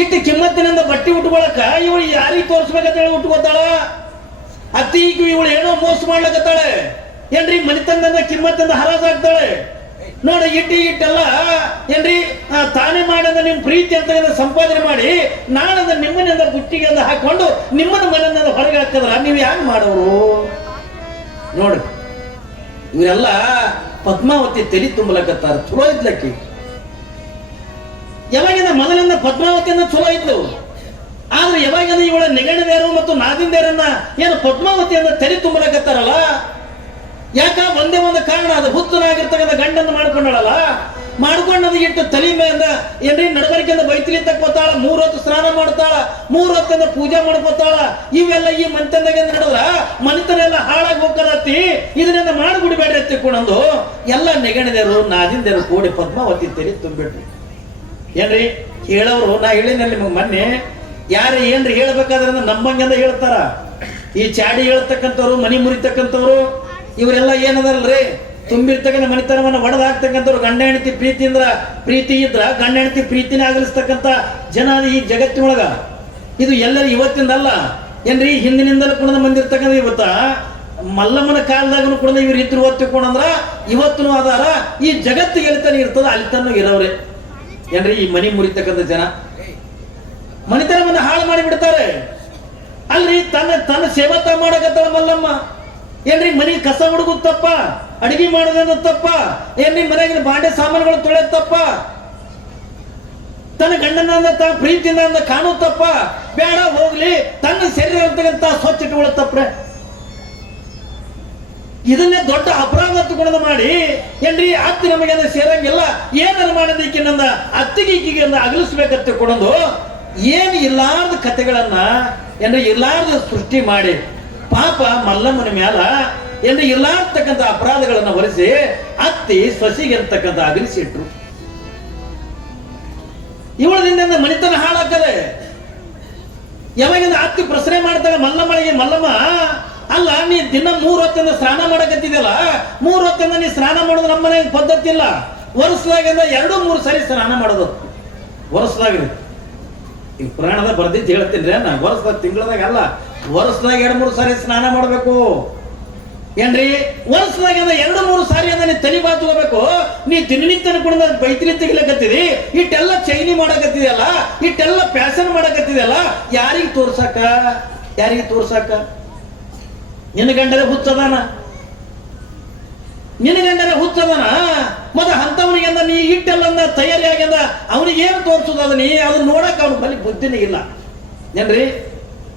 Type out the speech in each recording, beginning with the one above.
ಇಟ್ಟು ಕಿಮ್ಮತ್ತಿನಿಂದ ಬಟ್ಟೆ ಉಟ್ಕೊಳಕ ಇವಳು ಯಾರಿಗೆ ತೋರಿಸ್ಬೇಕಂತ ಹೇಳಿ ಉಟ್ಕೋತಾಳ? ಈಗ ಇವಳು ಏನೋ ಮೋಸ ಮಾಡ್ಲಕತ್ತಾಳೆ. ಏನ್ರಿ ಮನಿತನದಿಂದ ಕಿಮ್ಮತ್ತಿಂದ ಹರಾಜಾಗ್ತಾಳೆ ನೋಡ, ಇಟ್ಟು ಇಟ್ಟೆಲ್ಲ, ಏನ್ರಿ ತಾನೇ ಮಾಡದ ನಿಮ್ ಪ್ರೀತಿ ಅಂತ ಸಂಪಾದನೆ ಮಾಡಿ ನಾಳದ ನಿಮ್ಮನಿಂದ ಬುಟ್ಟಿಗೆ ಹಾಕೊಂಡು ನಿಮ್ಮನ ಮನೆಯಿಂದ ಹೊರಗೆ ಹಾಕಿದ್ರ ನೀವು ಯಾಕೆ ಮಾಡೋರು? ನೋಡ್ರಿ ಇವರೆಲ್ಲ ಪದ್ಮಾವತಿ ತಲೆ ತುಂಬಲಕತ್ತಾರ, ಚಲೋ ಇದ್ಲಕ್ಕಿ. ಯಾವಾಗಿಂದ ಪದ್ಮಾವತಿ ಅನ್ನೋದು ಚಲೋ ಇತ್ತು. ಆದ್ರೆ ಯಾವಾಗ ಇವಳ ನಿಗಣದೇರು ಮತ್ತು ನಾದಿಂದೇರನ್ನ ಏನು ಪದ್ಮಾವತಿಯನ್ನ ತೆರೆ ತುಂಬಲಕತ್ತಾರಲ್ಲ? ಯಾಕ ಒಂದೇ ಒಂದು ಕಾರಣ, ಅದು ಹುತ್ತನಾಗಿರ್ತಕ್ಕಂಥ ಗಂಡನ್ನು ಮಾಡ್ಕೊಂಡಳಲ್ಲ? ಮಾಡ್ಕೊಂಡದ ಇಟ್ಟು ತಲೆ ಮೇಲಿಂದ ಏನ್ರಿ ನಡವಳಿಕೆಯಿಂದ ಬೈತಿಲಿ ತಕ್ಕೋತಾಳ ಮೂರ್ ಹೊತ್ತು ಸ್ನಾನ ಮಾಡ್ತಾಳ, ಮೂರ್ ಹೊತ್ತಿಂದ ಪೂಜೆ ಮಾಡ್ಕೋತಾಳ ಇವೆಲ್ಲ ಈ ಮಂತಂದಾಗ ನಡೆದ್ರ? ಮನಿತನ ಎಲ್ಲ ಹಾಳಾಗಿ ಹೋಗ್ಕದತ್ತಿ ಇದನ್ನೆಲ್ಲ ಅತ್ತಿ ತಿಕ್ಕೊಂಡಂದು ಎಲ್ಲ ನೆಗಣದೇರು, ನಾದಿಂದೇರು ಕೂಡಿ ಪದ್ಮಾವತಿ ತೆರಿ ತುಂಬಿಟ್ರಿ. ಏನ್ರಿ? ಹೇಳೋರು, ನಾ ಹೇಳಿನಲ್ಲಿ ನಿಮಗೆ ಮೊನ್ನೆ, ಯಾರು ಏನ್ರಿ ಹೇಳ್ಬೇಕಾದ್ರೆ ನಮ್ಮಂಗೆಲ್ಲ ಹೇಳ್ತಾರ. ಈ ಚಾಡಿ ಹೇಳ್ತಕ್ಕಂಥವ್ರು, ಮನಿ ಮುರಿತಕ್ಕಂಥವ್ರು, ಇವರೆಲ್ಲ ಏನದಾರಲ್ರಿ? ತುಂಬಿರ್ತಕ್ಕಂಥ ಮನಿತನವನ್ನ ಒಡೆದಾಕ್ತಕ್ಕಂಥವ್ರು, ಗಂಡ ಹೆಂಡತಿ ಪ್ರೀತಿಯಿಂದ, ಪ್ರೀತಿ ಇದ್ರ, ಗಂಡ ಹೆಂಡತಿ ಪ್ರೀತಿನೇ ಆಗಲಿಸ್ತಕ್ಕಂಥ ಜನ ಈ ಜಗತ್ತಿನೊಳಗ. ಇದು ಎಲ್ಲರೂ ಇವತ್ತಿಂದಲ್ಲ. ಏನ್ರಿ? ಹಿಂದಿನಿಂದಲೂ ಕುಣದ ಬಂದಿರ್ತಕ್ಕಂಥ ಇವತ್ತ. ಮಲ್ಲಮ್ಮನ ಕಾಲದಾಗನು ಕೂಡ ಇವ್ರು ಇದ್ರು ಒತ್ತಿಕೊಂಡಂದ್ರ ಇವತ್ತೂ ಆಧಾರ ಈ ಜಗತ್ತಿಗೆ ಎಲ್ಲಿತಾನೆ ಇರ್ತದ ಅಲ್ಲಿ ತನೂ ಇರೋವ್ರೆ. ಏನ್ರಿ ಈ ಮನಿ ಮುರಿತಕ್ಕಂಥ ಜನ? ಮನಿತನವನ್ನು ಹಾಳು ಮಾಡಿ ಬಿಡ್ತಾರೆ ಅಲ್ರಿ, ತನ್ನ ತನ್ನ ಸೇವತ ಮಾಡಕತ್ತಾಳ ಮಲ್ಲಮ್ಮ. ಏನ್ರಿ, ಮನಿ ಕಸ ಹುಡುಗುದ್ ತಪ್ಪ, ಅಡಿಗೆ ಮಾಡೋದ್ ತಪ್ಪ, ಏನ್ರಿ, ಮನೆಗಿನ ಬಾಂಡೆ ಸಾಮಾನುಗಳು ತೊಳೆದ ತಪ್ಪ. ತನ್ನ ಗಂಡನ ಅಂದ ತನ್ನ ಪ್ರೀತಿಯಿಂದ ಕಾಣೋದ್ ತಪ್ಪ. ಬೇಡ, ಹೋಗ್ಲಿ, ತನ್ನ ಶರೀರ ಸ್ವಚ್ಛ ಇಟ್ಕೊಳ್ಳೋದ್ ತಪ್ಪ್ರೆ. ಇದನ್ನೇ ದೊಡ್ಡ ಅಪರಾಧ ತಗೊಂಡು ಮಾಡಿ. ಏನ್ರಿ, ಅತ್ತಿ ನಮಗೆ ಸೇರಂಗಿಲ್ಲ. ಏನಾರು ನನ್ನ ಅತ್ತಿಗೆ ಈಕಿಗೆ ಅಗಲಿಸ್ಬೇಕಂತ ಕೊಡೋದು. ಏನು ಇಲ್ಲಾರ್ದ ಕಥೆಗಳನ್ನ, ಏನ್ರಿ, ಇಲ್ಲಾರ್ದ ಸೃಷ್ಟಿ ಮಾಡಿ ಪಾಪ ಮಲ್ಲಮ್ಮನ ಮ್ಯಾಲ, ಏನ್ರಿ, ಇಲ್ಲಾರ್ತಕ್ಕಂಥ ಅಪರಾಧಗಳನ್ನ ಹೊರಿಸಿ ಅತ್ತಿ ಸೊಸಿಗೆ ಅಂತಕ್ಕಂಥ ಅಗಲಿಸಿಟ್ರು. ಇವಳದಿಂದ ಮನಿತನ ಹಾಳಾಗ್ತದೆ. ಯಾವಾಗಿಂದ ಅತ್ತಿ ಪ್ರಶ್ನೆ ಮಾಡ್ತಾಳೆ, ಮಲ್ಲಮ್ಮಳಿಗೆ, ಮಲ್ಲಮ್ಮ ಅಲ್ಲ, ನೀ ದಿನ ಮೂರ್ ಹೊತ್ತಿಂದ ಸ್ನಾನ ಮಾಡಕತ್ತಿದೆಯಲ್ಲ? ಮೂರ್ ಹೊತ್ತಿಂದ ನೀ ಸ್ನಾನ ಮಾಡೋದು ನಮ್ಮ ಮನೆಗೆ ಪದ್ಧತಿ ಇಲ್ಲ ವರ್ಷದಾಗಿಂದ ಎರಡು, ಮೂರು ಸರಿ ಸ್ನಾನ ಮಾಡೋದು. ವರ್ಷದಾಗ ಈ ಪುರಾಣದ ಬರ್ದಿದ್ದು ಹೇಳ್ತೀನಿ ನಾ ವರ್ಷದ ತಿಂಗಳದಾಗ ಅಲ್ಲ, ವರ್ಷದಾಗ ಎರಡು, ಮೂರು ಸಾರಿ ಸ್ನಾನ ಮಾಡಬೇಕು. ಏನ್ರಿ? ವರ್ಷದಾಗಿಂದ ಎರಡು, ಮೂರು ಸಾರಿ ಅಂದ್ರೆ ನೀ ತಲೆ ಹೋಗಬೇಕು. ನೀ ದಿನನಿತ್ಯನ ಕುಡಿದ ಬೈತ್ರಿ ತೆಗಿಲಕತ್ತಿದಿ. ಇಟ್ಟೆಲ್ಲ ಚೈನಿ ಮಾಡಕತ್ತಿದೆಯಲ್ಲ, ಇಟ್ಟೆಲ್ಲ ಫ್ಯಾಷನ್ ಮಾಡಕತ್ತಿದೆಯಲ್ಲ, ಯಾರಿಗೆ ತೋರ್ಸಕ? ಯಾರಿಗೆ ತೋರ್ಸಕ? ನಿನ್ನ ಗಂಡರೆ ಹುಚ್ಚದಾನ? ನಿನ್ನ ಗಂಡರ ಹುಚ್ಚದಾನ? ಮತ್ತ ಅಂತವನಿಗೆಂದ ನೀ ಇಟ್ಟೆಲ್ಲ ತಯಾರಿ ಆಗ್ಯದ ಅವನಿಗೆ ಏನು ತೋರ್ಸುದ ಅದ ನೀ ಅದನ್ನ ನೋಡಕ್ಕೆ ಅವನ ಬಲಿ ಬುದ್ಧಿನೇ ಇಲ್ಲ. ಏನ್ರಿ?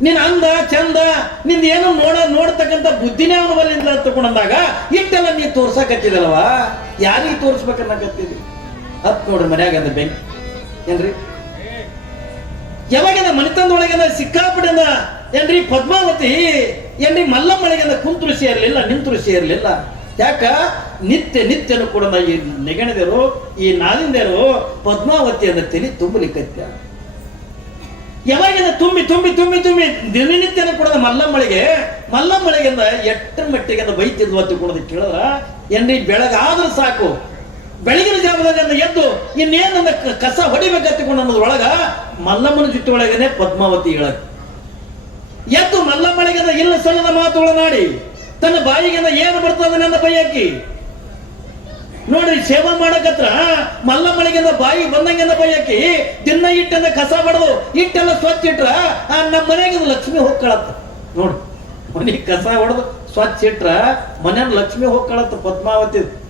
ನಿನ್ನ ಅಂದ, ಚಂದ, ನಿಂದ ಏನು ನೋಡ ನೋಡ್ತಕ್ಕಂಥ ಬುದ್ಧಿನೇ ಅವನ ಬಲ್ಲಿಂದ ತಗೊಂಡಂದಾಗ ಇಟ್ಟೆಲ್ಲ ನೀ ತೋರ್ಸಕತ್ತಿದಲ್ವ ಯಾರಿಗೆ ತೋರ್ಸ್ಬೇಕನ್ನಕತ್ತಿದಿ ಹತ್ ನೋಡ್ರಿ ಮನ್ಯಾಗ ಅಂದ ಬೆಂಕಿ. ಏನ್ರಿ? ಮನೆ ಮನೆತನದೊಳಗಿಂದ ಸಿಕ್ಕಾಪಟ್ಟೆಂದ ಏನ್ರಿ ಪದ್ಮಾವತಿ? ಏನ್ರಿ ಮಲ್ಲಮ್ಮಳಿಗೆ ಕುಂತರು ಸೇರ್ಲಿಲ್ಲ ನಿಂತರು ಸೇರ್ಲಿಲ್ಲ ಯಾಕ? ನಿತ್ಯ ನಿತ್ಯನು ಕೂಡ ಈ ನೆಗಣದರು, ಈ ನಾದಿಂದರು ಅನ್ನ ತಿಳಿ ತುಂಬಲಿಕ್ಕತ್ಯ? ಯಾವಾಗಿಂದ ತುಂಬಿ ತುಂಬಿ ತುಂಬಿ ತುಂಬಿ ದಿನನಿತ್ಯನ ಕೂಡ ಮಲ್ಲಮ್ಮಳಿಗೆ, ಮಲ್ಲಮ್ಮಳಿಗಿಂದ ಎಟ್ಟರ ಮಟ್ಟಿಗೆ ಬೈತಿದ್ವು ಅಂತ ಕೊಡೋದು ಕೇಳಿದ್ರ? ಏನ್ರಿ ಬೆಳಗಾದ್ರೂ ಸಾಕು, ಬೆಳಗಿನ ಜಾವದಾಗ ಎದ್ದು ಇನ್ನೇನಂದ ಕಸ ಹೊಡಿಬೇಕತ್ತಿಕೊಂಡು ಅನ್ನೋದ್ರೊಳಗ ಮಲ್ಲಮ್ಮನ ಜೊತೆ ಒಳಗನೆ ಪದ್ಮಾವತಿ ಹೇಳಕ್ ಎದ್ದು ಮಲ್ಲಮ್ಮಳಿಗೆದ ಇಲ್ಲ ಸಲ್ಲದ ಮಾತುಗಳನ್ನಾಡಿ ತನ್ನ ಬಾಯಿಗಿಂದ ಏನು ಬರ್ತದ ನನ್ನ ಬೈಯಕ್ಕಿ ನೋಡ್ರಿ, ಸೇವಾ ಮಾಡಕತ್ರ ಮಲ್ಲಮ್ಮಳಿಗೆಂದ ಬಾಯಿ ಬಂದಂಗಿಂದ ಬೈಯಕ್ಕಿ ದಿನ ಇಟ್ಟಂದ ಕಸ ಬಡದು ಇಟ್ಟೆಲ್ಲ ಸ್ವಚ್ಛ ಇಟ್ರ, ಆ, ನಮ್ಮ ಮನೆಗೆ ಲಕ್ಷ್ಮಿ ಹೋಗ್ಕಳತ್ತ. ನೋಡ್ರಿ, ಮನೆ ಕಸ ಹೊಡೆದು ಸ್ವಚ್ಛ ಇಟ್ರ ಮನ್ಯಾಗ ಲಕ್ಷ್ಮಿ ಹೋಗ್ಕಳತ್ತ ಪದ್ಮಾವತಿ.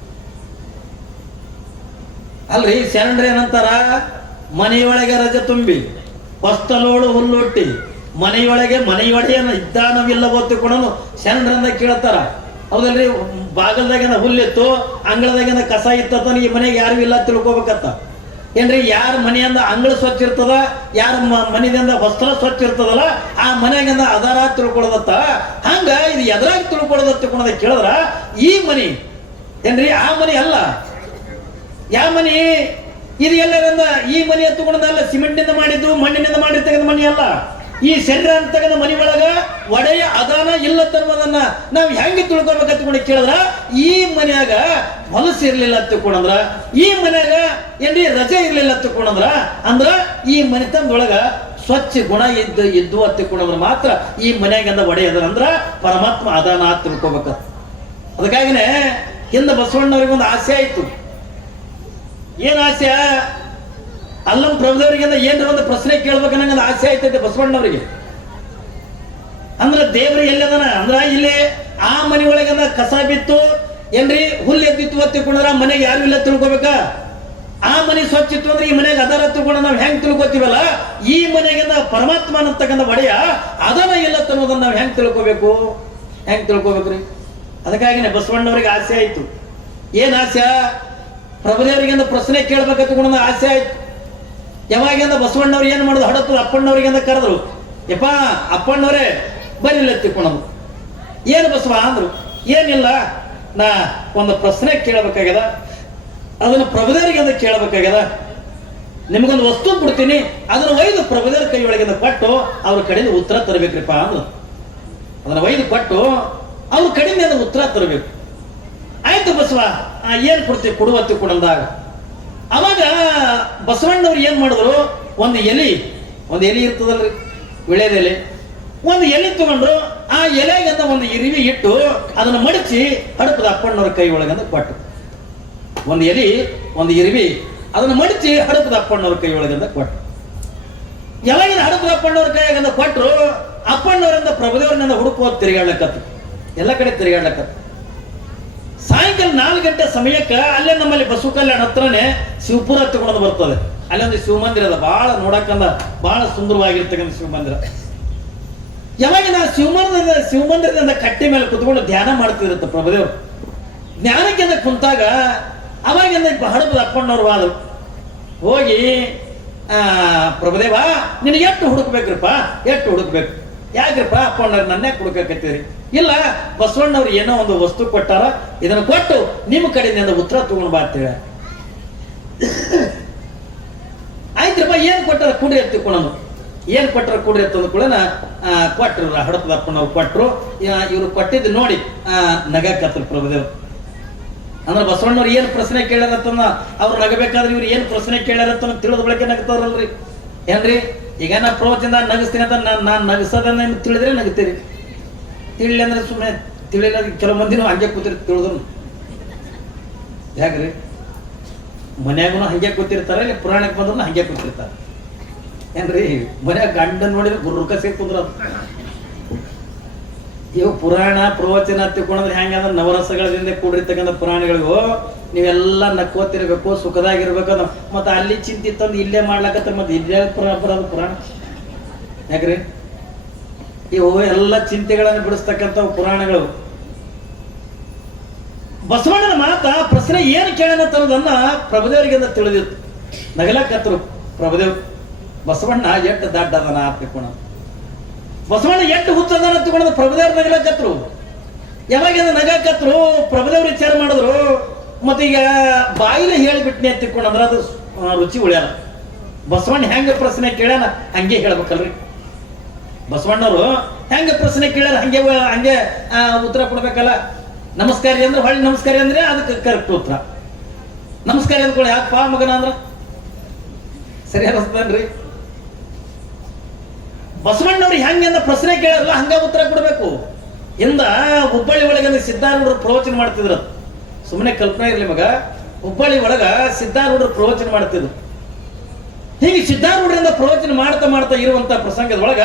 ಅಲ್ರಿ ಶರಣ್ರ ಏನಂತಾರ ಮನೆಯೊಳಗೆ ರಜೆ ತುಂಬಿ ಹೊಸ್ತಲೋಳು ಹುಲ್ಲೊಟ್ಟಿ. ಮನೆಯೊಳಗೆ ಮನೆಯೊಡೆಯನ ಇದ್ದಾನವಿಲ್ಲ ಒತ್ತುಕೊಳನು ಶರಣರನ್ನ ಕೇಳ್ತಾರ. ಹೌದಲ್ರಿ, ಬಾಗಲ್ದಾಗಿನ ಹುಲ್ಲಿತ್ತು, ಅಂಗಳದಾಗಿನ ಕಸ ಇತ್ತ ಈ ಮನೆಗೆ ಯಾರು ಇಲ್ಲ ತಿಳ್ಕೊಬೇಕತ್ತ. ಏನ್ರಿ, ಯಾರ ಮನೆಯಿಂದ ಅಂಗಳ ಸ್ವಚ್ಛ ಇರ್ತದ, ಯಾರ ಮನೆಯಿಂದ ವಸ್ತ್ರ ಸ್ವಚ್ಛ ಇರ್ತದಲ್ಲ, ಆ ಮನೆಯಾಗಿಂದ ಅದರ ತಿಳ್ಕೊಳ್ಳೋದತ್ತ. ಹಂಗ ಇದು ಎದ್ರಾಗ ತಿಳ್ಕೊಳ್ಳೋದತ್ತ ತಿಳ್ಕೊಳ್ಳೋದ ಕೇಳಿದ್ರ, ಈ ಮನೆ, ಏನ್ರಿ, ಆ ಮನೆ ಅಲ್ಲ. ಯಾವ ಮನೆ? ಇದು ಎಲ್ಲರಿಂದ ಈ ಮನೆ ಎತ್ತುಕೊಂಡಲ್ಲ ಸಿಮೆಂಟಿಂದ ಮಾಡಿದ್ದು, ಮಣ್ಣಿನಿಂದ ಮಾಡಿರ್ತಕ್ಕಂಥ ಮನೆ ಅಲ್ಲ. ಈ ಶರೀರ ಅಂತಕ್ಕಂಥ ಮನಿ ಒಳಗ ಒಡೆಯ ಅದಾನ ಇಲ್ಲ ತನ್ನುವುದನ್ನ ನಾವು ಹೆಂಗೆ ತಿಳ್ಕೊಬೇಕಂತ ಕೂಡ ಕೇಳಿದ್ರ, ಈ ಮನ್ಯಾಗ ಹೊಲಸು ಇರ್ಲಿಲ್ಲ ಅಂತ ತಿಳ್ಕೊಂಡ್ರ ಈ ಮನ್ಯಾಗ ಏನ್ರಿ ರಜೆ ಇರ್ಲಿಲ್ಲ ಅಂತ ತಿಳ್ಕೊಂಡ್ರ ಅಂದ್ರ ಈ ಮನೆತನದೊಳಗ ಸ್ವಚ್ಛ ಗುಣ ಇದ್ದು ಇದ್ದು ಅಂತ ತಿಳ್ಕೊಂಡ್ರ ಮಾತ್ರ ಈ ಮನ್ಯಾಗಿಂದ ಒಡೆಯದ್ರ ಅಂದ್ರ ಪರಮಾತ್ಮ ಅದಾನ ಅಂತ ತಿಳ್ಕೊಬೇಕ ಅದಕ್ಕಾಗಿನೇ ಹಿಂದೆ ಬಸವಣ್ಣವ್ರಿಗೆ ಒಂದು ಆಸೆ ಆಯ್ತು. ಏನ್ ಆಸೆ? ಅಲ್ಲಂ ಪ್ರಭುದೇವರಿಗೆ ಏನ್ರ ಒಂದು ಪ್ರಶ್ನೆ ಕೇಳ್ಬೇಕನ್ನಂಗ ಒಂದು ಆಸೆ ಆಯ್ತೈತೆ ಬಸವಣ್ಣವರಿಗೆ. ಅಂದ್ರೆ ದೇವ್ರು ಎಲ್ಲದನ? ಅಂದ್ರ ಇಲ್ಲಿ ಆ ಮನೆ ಒಳಗದ ಕಸ ಬಿತ್ತು, ಏನ್ರಿ? ಹುಲ್ಲು ಎದ್ದಿತ್ತು ಅಂತ ತಿಳ್ಕೊಂಡ್ರ ಮನೆಗೆ ಯಾರು ಇಲ್ಲ ತಿಳ್ಕೊಬೇಕ? ಆ ಮನೆ ಸ್ವಚ್ಛ ಇತ್ತು ಅಂದ್ರೆ ಈ ಮನೆಗೆ ಅದರ ತಿಳ್ಕೊಂಡ ನಾವು ಹೆಂಗ್ ತಿಳ್ಕೊತೀವಲ್ಲ? ಈ ಮನೆಗಿಂದ ಪರಮಾತ್ಮ ಅನ್ನತಕ್ಕಂಥ ಒಡೆಯ ಅದನ್ನ ಇಲ್ಲ ಅನ್ನೋದನ್ನ ನಾವು ಹೆಂಗ್ ತಿಳ್ಕೊಬೇಕು? ಹೆಂಗ್ ತಿಳ್ಕೊಬೇಕ್ರಿ? ಅದಕ್ಕಾಗಿನೇ ಬಸವಣ್ಣವ್ರಿಗೆ ಆಸೆ ಆಯ್ತು. ಏನ್ ಆಸೆ? ಪ್ರಭುದೇವರಿಗೆ ಪ್ರಶ್ನೆ ಕೇಳ್ಬೇಕಂತ ಆಸೆ ಆಯ್ತು. ಯಾವಾಗಿಂದ ಬಸವಣ್ಣವ್ರು ಏನು ಮಾಡುದು? ಹಡಪದ ಅಪ್ಪಣ್ಣವ್ರಿಗೆ ಅಂತ ಕರೆದ್ರು. ಯಪ್ಪ, ಅಪ್ಪಣ್ಣವರೇ ಬರಿಲ್ಲ ತಿಳ್ಕೊಳದು ಏನು ಬಸವ ಅಂದ್ರು? ಏನಿಲ್ಲ. ನಾ ಒಂದು ಪ್ರಶ್ನೆ ಕೇಳಬೇಕಾಗ್ಯದ? ಅದನ್ನು ಪ್ರಭುದೇವರಿಗೆ ಅಂತ ಕೇಳಬೇಕಾಗ್ಯದ? ನಿಮಗೊಂದು ವಸ್ತು ಕೊಡ್ತೀನಿ. ಅದನ್ನ ಒಯ್ದು ಪ್ರಭುದೇವರ ಕೈ ಕೊಟ್ಟು ಅವ್ರ ಕಡೆಯಿಂದ ಉತ್ತರ ತರಬೇಕ್ರಿಪ್ಪ ಅಂದ್ರು. ಅದನ್ನು ಒಯ್ದು ಕೊಟ್ಟು ಅವ್ರ ಕಡೆಯಿಂದ ಉತ್ತರ ತರಬೇಕು. ಆಯ್ತು ಬಸವ ಏನ್ ಕೊಡ್ತೀವಿ ಕೊಡುವತ್ತಿ ಕೊಡಲ್ದಾಗ? ಅವಾಗ ಬಸವಣ್ಣವ್ರು ಏನ್ ಮಾಡಿದ್ರು? ಒಂದು ಎಲಿ ಒಂದು ಎಲಿ ಇರ್ತದಲ್ರಿ ವಿಳೆದೆಲೆ ಒಂದು ಎಲೆ ತಗೊಂಡ್ರು ಆ ಎಲೆಗಂತ ಒಂದು ಇರಿವಿ ಇಟ್ಟು ಅದನ್ನ ಮಡಚಿ ಹಡಪದ ಅಪ್ಪಣ್ಣವ್ರ ಕೈ ಒಳಗಂತ ಕೊಟ್ಟು ಒಂದು ಎಲಿ, ಒಂದು ಇರಿವಿ, ಅದನ್ನ ಮಡಚಿ ಹಡಪದ ಅಪ್ಪಣ್ಣವ್ರ ಕೈ ಒಳಗಂತ ಕೊಟ್ಟು ಯಾವಾಗಿನ ಹಡಪದ ಅಪ್ಪಣ್ಣವ್ರ ಕೈಯಾಗಂತ ಕೊಟ್ಟರು ಅಪ್ಪಣ್ಣವರಿಂದ ಪ್ರಭುದೇವರನ್ನ ಹುಡುಕುವ ತಿರುಗಾಡ್ಲಕತ್ತು. ಎಲ್ಲ ಕಡೆ ತಿರುಗಾಡ್ಲಕತ್ತು. ಸಾಯಂಕಾಲ ನಾಲ್ಕು ಗಂಟೆ ಸಮಯಕ್ಕೆ ಅಲ್ಲೇ ನಮ್ಮಲ್ಲಿ ಬಸವ ಕಲ್ಯಾಣ ಹತ್ರನೇ ಶಿವಪುರ ತಗೊಂಡು ಬರ್ತದೆ. ಅಲ್ಲೊಂದು ಶಿವಮಂದಿರ ಅದ ಬಹಳ ನೋಡಕ್ಕಂದ ಬಹಳ ಸುಂದರವಾಗಿರ್ತಕ್ಕಂಥ ಶಿವ ಮಂದಿರ. ಯಾವಾಗ ನಾ ಶಿವಮಂದಿರದ ಶಿವಮಂದಿರದಿಂದ ಕಟ್ಟಿ ಮೇಲೆ ಕುತ್ಕೊಂಡು ಧ್ಯಾನ ಮಾಡ್ತಿರುತ್ತೆ ಪ್ರಭುದೇವ್. ಜ್ಞಾನಕ್ಕಿಂತ ಕುಂತಾಗ ಅವಾಗಿಂದ ಹಡಪದ ಅಪ್ಪಣ್ಣವ್ರು ವಾದರು ಹೋಗಿ ಪ್ರಭುದೇವ, ನಿನಗೆ ಎಷ್ಟು ಹುಡುಕ್ಬೇಕ್ರಪ್ಪ? ಎಷ್ಟು ಹುಡುಕ್ಬೇಕು? ಯಾಕ್ರಪ್ಪ ಅಪ್ಪಣ್ಣವ್ರು ನನ್ನೇ ಹುಡುಕಕತ್ತೀರಿ? ಇಲ್ಲ, ಬಸವಣ್ಣವ್ರು ಏನೋ ಒಂದು ವಸ್ತು ಕೊಟ್ಟಾರ, ಇದನ್ನ ಕೊಟ್ಟು ನಿಮ್ಮ ಕಡೆಯಿಂದ ಉತ್ತರ ತಗೊಂಡು ಬಾ ಅಂತೇಳಿ. ಆಯ್ತ್ರಪ್ಪ ಏನ್ ಕೊಟ್ಟಾರ? ಕುಡಿ ಎತ್ತಿ ಕೊಡೋನು. ಏನ್ ಕೊಟ್ಟರು ಕುಡಿ ಎತ್ತಂದ ಕೂಡ ಕೊಟ್ಟರು ಹಡಪದ ಅಪ್ಪಣ್ಣವ್ರು ಕೊಟ್ಟರು ಇವ್ರು ಕೊಟ್ಟಿದ್ದು ನೋಡಿ ನಗಾಕತ್ರು ಪ್ರಭುದೇವ್. ಅಂದ್ರೆ ಬಸವಣ್ಣವ್ರು ಏನು ಪ್ರಶ್ನೆ ಕೇಳ್ಯಾರತ್ತನ್ನ ಅವ್ರು ನಗಬೇಕಾದ್ರೆ ಇವ್ರು ಏನು ಪ್ರಶ್ನೆ ಕೇಳ್ಯಾರತ್ತನ್ನ ತಿಳಿದ ಬಳಕೆ ನಗ್ತಾರಲ್ರಿ ಏನ್ರಿ? ಈಗ ನಾ ಪ್ರವಚನ ನಗಿಸ್ತೀನಿ ಅಂತ ನಾನು ನಾನು ನಗಿಸೋದನ್ನ ತಿಳಿದ್ರೆ ನಗ್ತೀರಿ. ತಿಳಿಲಿ ಅಂದ್ರೆ ಸುಮ್ಮನೆ ತಿಳಿಲ್ಲ ಕೆಲವು ಮಂದಿನೂ ಹಂಗೆ ಕೂತಿರ್ ತಿಳಿದ್ರು. ಯಾಕ್ರಿ? ಮನ್ಯಾಗೂ ಹಂಗೆ ಕೂತಿರ್ತಾರೆ, ಇಲ್ಲಿ ಪುರಾಣಕ್ಕೆ ಬಂದ್ರು ಹಂಗೆ ಕೂತಿರ್ತಾರೆ. ಏನ್ರಿ? ಮನ್ಯಾಗ ಗಂಡ ನೋಡಿದ್ರೆ ಗುರುಕ ಸೇರಿ ಇವು ಪುರಾಣ, ಪ್ರವಚನ ತಿಳ್ಕೊಂಡ್ರೆ ಹೆಂಗಂದ್ರೆ ನವರಸಗಳಿಂದ ಕೂಡಿರ್ತಕ್ಕಂಥ ಪುರಾಣಗಳಿಗೂ ನೀವೆಲ್ಲ ನಕ್ಕೋತಿರ್ಬೇಕು, ಸುಖದಾಗಿರ್ಬೇಕು ಅನ್ನೋ ಮತ್ತೆ ಅಲ್ಲಿ ಚಿಂತಿ ತಂದು ಇಲ್ಲೇ ಮಾಡ್ಲಕತ್ತ ಮತ್ತೆ ಇಲ್ಲೇ ಪುರಾಣ ಬರೋದು ಪುರಾಣ. ಯಾಕ್ರಿ? ಇವು ಎಲ್ಲ ಚಿಂತೆಗಳನ್ನು ಬಿಡಿಸ್ತಕ್ಕಂಥವು ಪುರಾಣಗಳು. ಬಸವಣ್ಣನ ಮಾತ ಪ್ರಶ್ನೆ ಏನು ಕೇಳನ ತನ್ನದನ್ನ ಪ್ರಭುದೇವರಿಗೆ ತಿಳಿದಿತ್ತು. ನಗಲಕತ್ತರು ಪ್ರಭುದೇವ್, ಬಸವಣ್ಣ ಎಷ್ಟು ದಡ್ಡ ಅದನ ತಿಳ್ಕೊಣ ಬಸವಣ್ಣ ಎಷ್ಟು ಹುತ್ತದನ ತಿಳ್ಕೊಂಡ ಪ್ರಭುದೇವ್ರ ನಗಲಕತ್ರು ಯಾವಾಗ ನಗಾಕತ್ರು ಪ್ರಭುದೇವ್ರ ವಿಚಾರ ಮಾಡಿದ್ರು. ಮತ್ತೆ ಈಗ ಬಾಯಿಲೆ ಹೇಳಿಬಿಟ್ನಿ ಅಂತ ಅದು ರುಚಿ ಉಳ್ಯಾರ ಬಸವಣ್ಣ ಹೆಂಗ ಪ್ರಶ್ನೆ ಕೇಳ್ಯಾನ? ಹಂಗೆ ಹೇಳ್ಬೇಕಲ್ರಿ. ಬಸವಣ್ಣವರು ಹೆಂಗ ಪ್ರಶ್ನೆ ಕೇಳ್ಯಾರ? ಹಂಗೆ ಹಂಗೆ ಉತ್ತರ ಕೊಡ್ಬೇಕಲ್ಲ? ನಮಸ್ಕಾರ ಅಂದ್ರೆ ಹೊಳ್ಳಿ ನಮಸ್ಕಾರ ಅಂದ್ರೆ ಅದಕ್ಕೆ ಕರೆಕ್ಟ್ ಉತ್ತರ. ನಮಸ್ಕಾರ ಅಂದ್ಕೊಳ್ಳಿ ಯಾಕಪ್ಪ ಮಗನ ಅಂದ್ರ? ಸರಿ ಅನಿಸ್ತನ್ರಿ ಹೆಂಗೆ ಅಂತ ಪ್ರಶ್ನೆ ಕೇಳಲ್ಲ ಹಂಗ ಉತ್ತರ ಕೊಡಬೇಕು. ಇಂದ ಹುಬ್ಬಳ್ಳಿ ಒಳಗೆ ಸಿದ್ಧಾರೂಢರು ಪ್ರವಚನ ಮಾಡ್ತಿದ್ರು. ಸುಮ್ಮನೆ ಕಲ್ಪನೆ ಇರಲಿ ಮಗ. ಹುಬ್ಬಳ್ಳಿ ಒಳಗ ಸಿದ್ಧಾರೂಢರು ಪ್ರವಚನ ಮಾಡ್ತಿದ್ರು. ಹೀಗೆ ಸಿದ್ಧಾರೂಢರಿಂದ ಪ್ರವಚನ ಮಾಡ್ತಾ ಮಾಡ್ತಾ ಇರುವಂತ ಪ್ರಸಂಗದ ಒಳಗ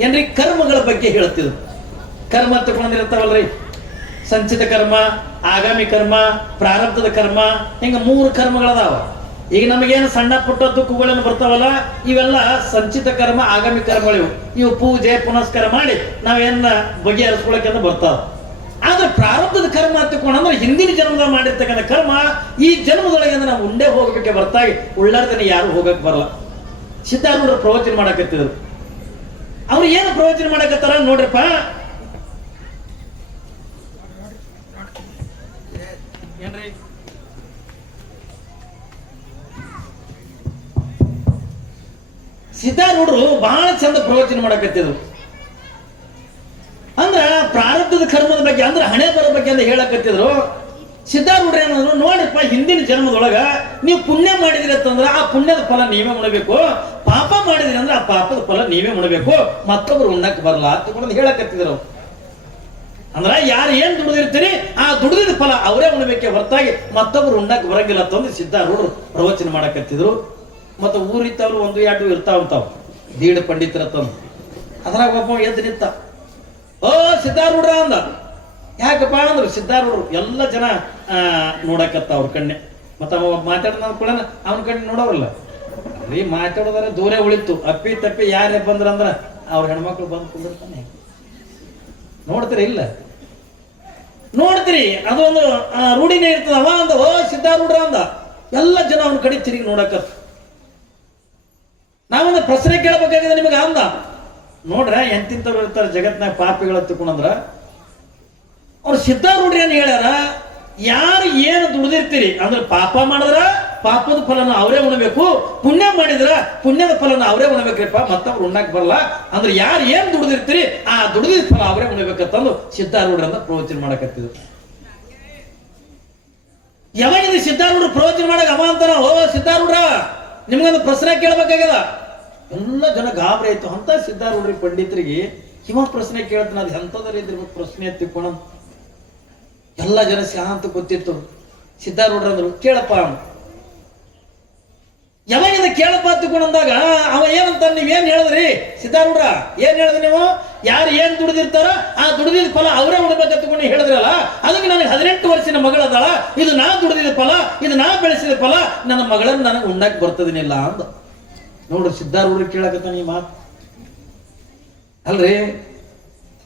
ಏನ್ರಿ ಕರ್ಮಗಳ ಬಗ್ಗೆ ಹೇಳ್ತಿದ್ರು. ಕರ್ಮ ತಗೊಂಡಿರ್ತಾವಲ್ರಿ ಸಂಚಿತ ಕರ್ಮ, ಆಗಾಮಿ ಕರ್ಮ ಪ್ರಾರಬ್ಧದ ಕರ್ಮ, ಹಿಂಗ ಮೂರು ಕರ್ಮಗಳದಾವ. ಈಗ ನಮಗೇನು ಸಣ್ಣ ಪುಟ್ಟ ದುಃಖಗಳನ್ನು ಬರ್ತಾವಲ್ಲ? ಇವೆಲ್ಲ ಸಂಚಿತ ಕರ್ಮ ಆಗಾಮಿ ಕರ್ಮಗಳಿವು ಇವು. ಪೂಜೆ ಪುನಸ್ಕಾರ ಮಾಡಿ ನಾವೇನ ಬಗೆಹರಿಸ್ಕೊಳಕ್ಕೆ ಅಂತ ಬರ್ತಾವ. ಆದ್ರೆ ಪ್ರಾರಬ್ಧದ ಕರ್ಮ ಅಂತಕೊಂಡ್ರೆ ಹಿಂದಿನ ಜನ್ಮದ ಮಾಡಿರ್ತಕ್ಕಂಥ ಕರ್ಮ ಈ ಜನ್ಮದೊಳಗೆ ಅಂದ್ರೆ ನಾವು ಉಂಡೆ ಹೋಗಬೇಕೆ ಬರ್ತಾಗಿ ಉಳ್ಳಾರ್ದನೆ ಯಾರು ಹೋಗಕ್ ಬರಲ್ಲ. ಸಿದ್ಧಾರೂಢರು ಪ್ರವಚನ ಮಾಡಕತ್ತಿದ್ರು. ಅವ್ರು ಏನು ಪ್ರವಚನ ಮಾಡಕತ್ತಾರ? ನೋಡ್ರಪ್ಪ ಸಿದ್ಧಾರೂಢರು ಬಹಳ ಚಂದ ಪ್ರವಚನ ಮಾಡಕತ್ತಿದ್ರು. ಅಂದ್ರ ಪ್ರಾರಬ್ಧದ ಕರ್ಮದ ಬಗ್ಗೆ, ಅಂದ್ರೆ ಹಣೆ ಬರೋ ಬಗ್ಗೆ ಅಂತ ಹೇಳಕತ್ತಿದ್ರು. ಸಿದ್ಧಾರೂಢರು ಏನಂದ್ರು ನೋಡಿಪ್ಪ, ಹಿಂದಿನ ಜನ್ಮದೊಳಗ ನೀವು ಪುಣ್ಯ ಮಾಡಿದ್ರಿ ಅಂತಂದ್ರ ಆ ಪುಣ್ಯದ ಫಲ ನೀವೇ ಉಣಬೇಕು. ಪಾಪ ಮಾಡಿದ್ರಿ ಅಂದ್ರೆ ಆ ಪಾಪದ ಫಲ ನೀವೇ ಉಣಬೇಕು. ಮತ್ತೊಬ್ರು ಉಣ್ಣಕ್ ಬರಲ್ಲ ಅಂತ ಕೂಡ ಹೇಳಕತ್ತಿದ್ರು. ಅಂದ್ರ ಯಾರು ಏನ್ ದುಡಿದಿರ್ತೀರಿ, ಆ ದುಡಿದಿದ ಫಲ ಅವರೇ ಉಣ್ಬೇಕೆ ಹೊರತಾಗಿ ಮತ್ತೊಬ್ರು ಉಣ್ಣಕ್ ಬರಂಗಿಲ್ಲ ಅಂತಂದು ಸಿದ್ಧಾರೂಢರು ಪ್ರವಚನ ಮಾಡಕತ್ತಿದ್ರು. ಮತ್ತೆ ಊರಿತ್ತವ್ರು ಒಂದು ಎರಡು ಇರ್ತಾವಂತಾವ್ ದೀಡ್ ಪಂಡಿತರ ತಂದು. ಅದ್ರಾಗ ಒಬ್ಬ ಎದ್ದು ನಿಂತ, ಓ ಸಿದ್ಧಾರೂಢ ಅಂದ. ಯಾಕಪ್ಪ ಅಂದ್ರು, ಸಿದ್ಧಾರೂಢರು ಎಲ್ಲ ಜನ ನೋಡಕತ್ತ ಅವ್ರ ಕಣ್ಣೆ. ಮತ್ತು ಅವ ಮಾತಾಡಿದ ಕೂಡ ಅವ್ನ ಕಣ್ಣು ನೋಡೋರಲ್ಲ. ರೀ ಮಾತಾಡೋದಾರೆ ದೂರ ಉಳಿತು ಅಪ್ಪಿ ತಪ್ಪಿ ಯಾರೇ ಬಂದ್ರಂದ್ರ ಅವ್ರ ಹೆಣ್ಮಕ್ಳು ಬಂದು ಕುಂದಿರ್ತಾನೆ. ನೋಡ್ತೀರಿ ಇಲ್ಲ? ನೋಡ್ತೀರಿ, ಅದೊಂದು ರೂಢಿನೇ ಇರ್ತದ ಅವ ಅಂದ. ಓ ಸಿದ್ಧಾರೂಢ ಅಂದ. ಎಲ್ಲ ಜನ ಅವನ ಕಡೆ ತಿರುಗಿ ನೋಡಕತ್ ನಾವೊಂದು ಪ್ರಶ್ನೆ ಕೇಳಬೇಕಾಗಿದೆ ನಿಮಗೆ ಅಂದ. ನೋಡ್ರ ಎಂತಿಂತವ್ರು ಇರ್ತಾರೆ ಜಗತ್ನಾಗ ಪಾಪಿಗಳ ತಿಳ್ಕೊಂಡ್ರ ಅವ್ರು ಸಿದ್ಧಾರೂಢ ಏನ್ ಹೇಳ್ಯಾರ, ಯಾರು ಏನು ದುಡಿದಿರ್ತೀರಿ, ಅಂದ್ರೆ ಪಾಪ ಮಾಡಿದ್ರ ಪಾಪದ ಫಲನ ಅವರೇ ಉಣಬೇಕು, ಪುಣ್ಯ ಮಾಡಿದ್ರ ಪುಣ್ಯದ ಫಲನ ಅವರೇ ಉಣಬೇಕ್ರಿಪ್ಪ, ಮತ್ತವ್ರು ಉಣ್ಣಕ್ ಬರಲ್ಲ. ಅಂದ್ರೆ ಯಾರು ಏನ್ ದುಡಿದಿರ್ತೀರಿ, ಆ ದುಡಿದಿದ ಫಲ ಅವರೇ ಉಣಬೇಕಂತಂದು ಅಂತ ಪ್ರವಚನ ಮಾಡಕತ್ತಿದ್ರು. ಯಾವಾಗಿದ್ರೆ ಸಿದ್ಧಾರೂಢ ಪ್ರವಚನ ಮಾಡಕ್ ಅವ ಅಂತಾನ ಓ ಸಿದ್ಧಾರೂಢ ನಿಮ್ಗೊಂದು ಪ್ರಶ್ನೆ ಕೇಳಬೇಕಾಗ್ಯದ? ಎಲ್ಲ ಜನ ಗಾಬರಿ ಆಯ್ತು. ಅಂತ ಸಿದ್ಧಾರೂಢ್ರಿ ಪಂಡಿತರಿಗೆ. ಹಿಮ ಪ್ರಶ್ನೆ ಕೇಳ್ತಾನೆ, ಅದು ಎಂಥದ್ರಲ್ಲಿ ಇದ್ರ ಪ್ರಶ್ನೆ ಎತ್ತಿಕೋಣ ಎಲ್ಲ ಜನ ಶಾಂತ ಗೊತ್ತಿತ್ತು. ಸಿದ್ಧಾರೂಢ್ರಂದ್ರು ಕೇಳಪ್ಪ. ಯಾವಾಗಿಂದ ಕೇಳಪ್ಪ ತಿಳ್ಕೊಂಡಂದಾಗ ಅವ ಏನಂತ ನೀವೇನ್ ಹೇಳಿದ್ರಿ? ಸಿದ್ಧಾರೂಢ, ಏನು ಹೇಳಿದ್ರಿ ನೀವು? ಯಾರು ಏನು ದುಡಿದಿರ್ತಾರ ಆ ದುಡಿದಿದ ಫಲ ಅವರೇ ಉಣ್ಬೇಕಂತ ತಿಳ್ಕೊಂಡು ಹೇಳಿದ್ರಲ್ಲ, ಅದಕ್ಕೆ ನನಗೆ ಹದಿನೆಂಟು ವರ್ಷದ ಮಗಳದಾಳ, ಇದು ನಾ ದುಡಿದಿದ ಫಲ, ಇದು ನಾ ಬೆಳೆಸಿದ ಫಲ, ನನ್ನ ಮಗಳನ್ನ ನನಗೆ ಉಣ್ಣಕ್ ಬರ್ತದಿನಿಲ್ಲ ಅಂದ. ನೋಡ್ರಿ ಸಿದ್ಧಾರೂಢ ಕೇಳಕತ್ತಾನ ಈ ಮಾತು. ಅಲ್ರಿ?